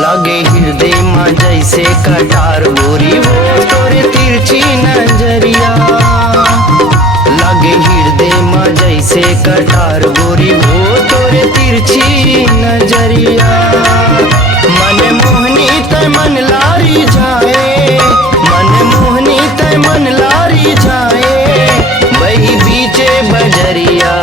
लगे हृदय में जैसे कटार गोरी वो तोरे तिरछी नजरिया। लगे हृदय में जैसे कटार गोरी वो तोरे तिरछी नजरिया। मन मोहनी तय मन लारी जाए, मन मोहनी तय मन लारी जाए, वही बीचे बजरिया।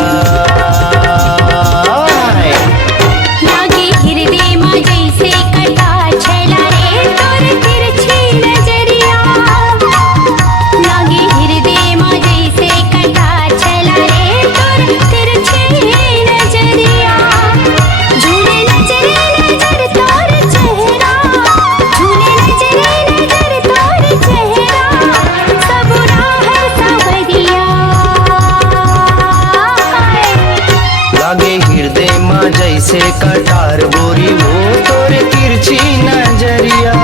जैसे कटार गोरी वो तोरे तिरछी नजरिया।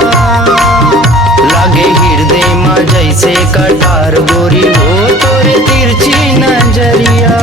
लागे हृदय में जैसे कटार गोरी वो तोरे तिरछी नजरिया।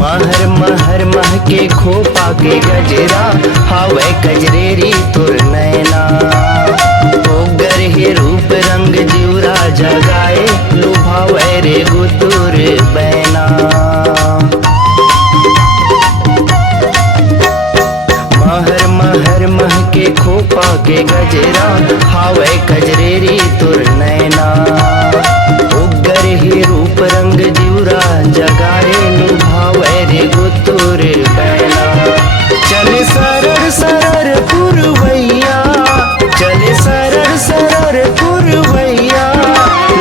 महर महर मह के खोपा के गजरा हवे कजरेरी तुर नैना। ओगर हे रूप रंग जीवरा जगाए लुभावे रे गुतुर बैना। महर महर मह के खोपा के गजरा हवे कजरेरी तुर नैना। उगर ही रूप रंग जीवरा जगाए लुभावे रे गुतुर बैना। चले सरर सरर पुरवैया, चले सरर सरर पुरवैया,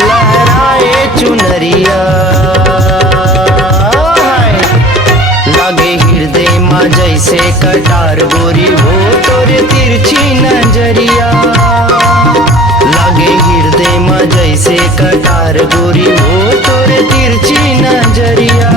लहराए चुनरिया। लागे हृदय में जैसे कटार गोरी वो तोरे तिरछी नजरिया। लागे हृदय में जैसे कटार गोरी वो तोरे तिरछी नजरिया।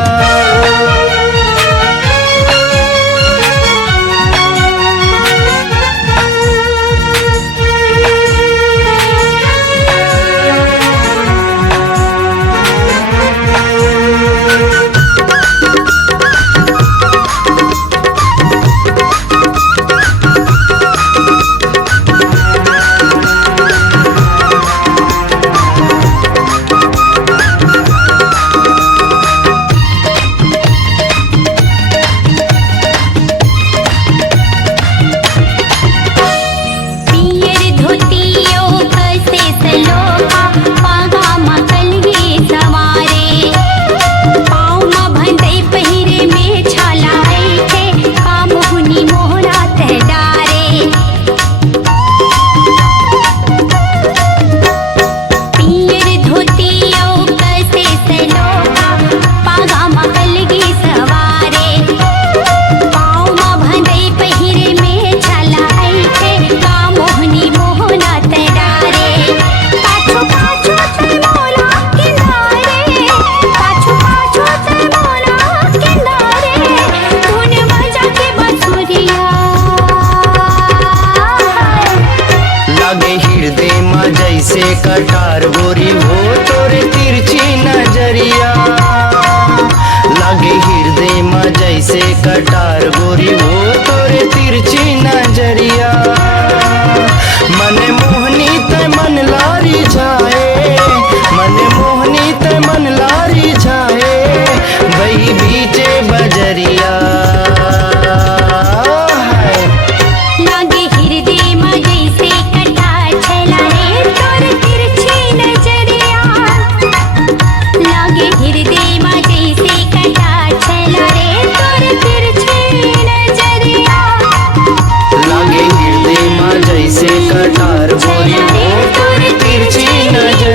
जैसे कटार गोरी वो तोरे तिरछी नजरिया। लागे हृदय में जैसे कटार गोरी वो तोरे तिरछी नजरिया। मन मोहनी तय मन लारी जाए, मन मोहनी तय मन लारी जाए, वही बीचे बजरिया। कटार गोरी वो तोरे तिरछी नजरिया।